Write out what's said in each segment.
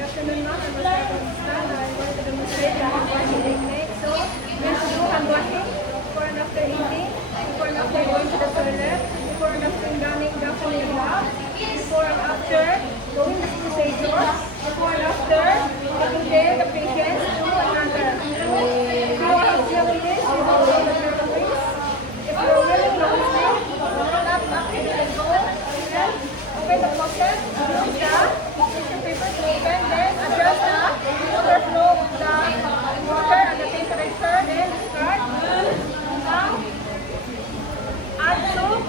afternoon, ma'am. I'm going to demonstrate the hand washing technique. So, we have to do hand washing before and after eating, before and after going to the toilet, before and after donning the fully glove, before and after going to the procedure, before and after taking care of the patients to another. If you have jellies, you will go to your place. If you're willing to listen, roll up after the goal, and open the pocket, use the tissue paper to open, then adjust the overflow of the water and the temperature, then start. Now, add soap,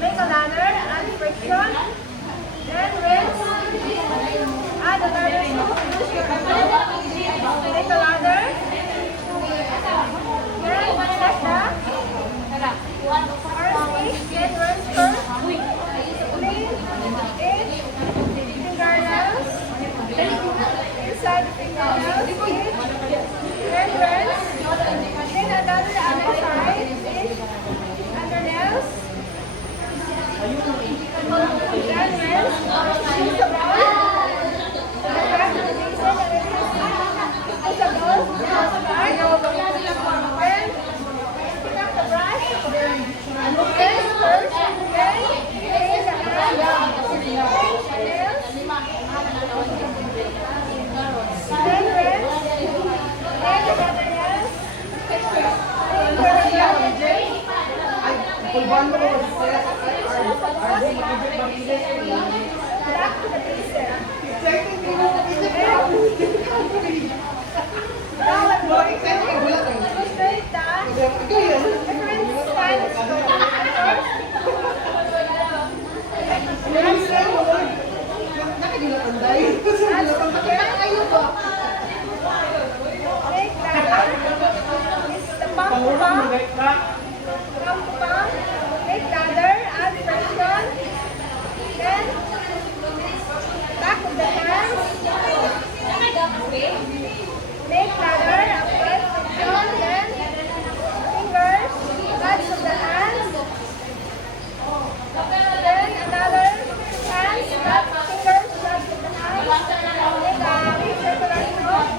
make a ladder, add friction, then rinse, add another soap, use your elbow, make a ladder, then check the RC, then rinse first, clean, fingernails, inside the fingernails, then rinse, then another other side is under nails, then rinse, use the brush, then brush the basin and then use the brush, then pick up the brush, rinse first, then clean the hand, the nails, then rinse, then another nails, back to the basin. Now I'm going to demonstrate the different styles make ladder. This is the pump pump. Make ladder, add friction, then back of the hands, make ladder, apply friction, then fingers, backs of the hands, then another hands, back fingers, backs of the hands, make a circular stroke,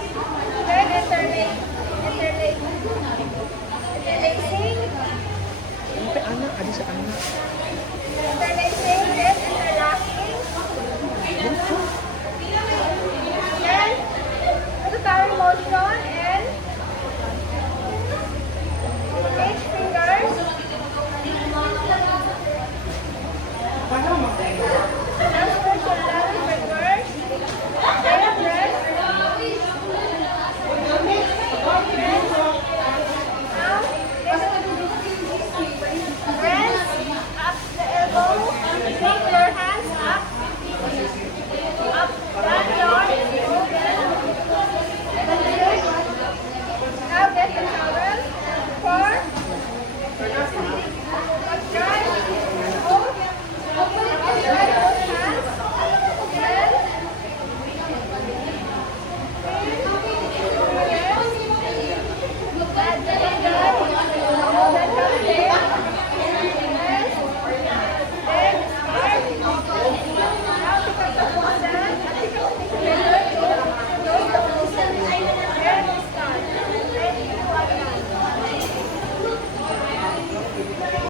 then interlacing, interlacing, then interlocking,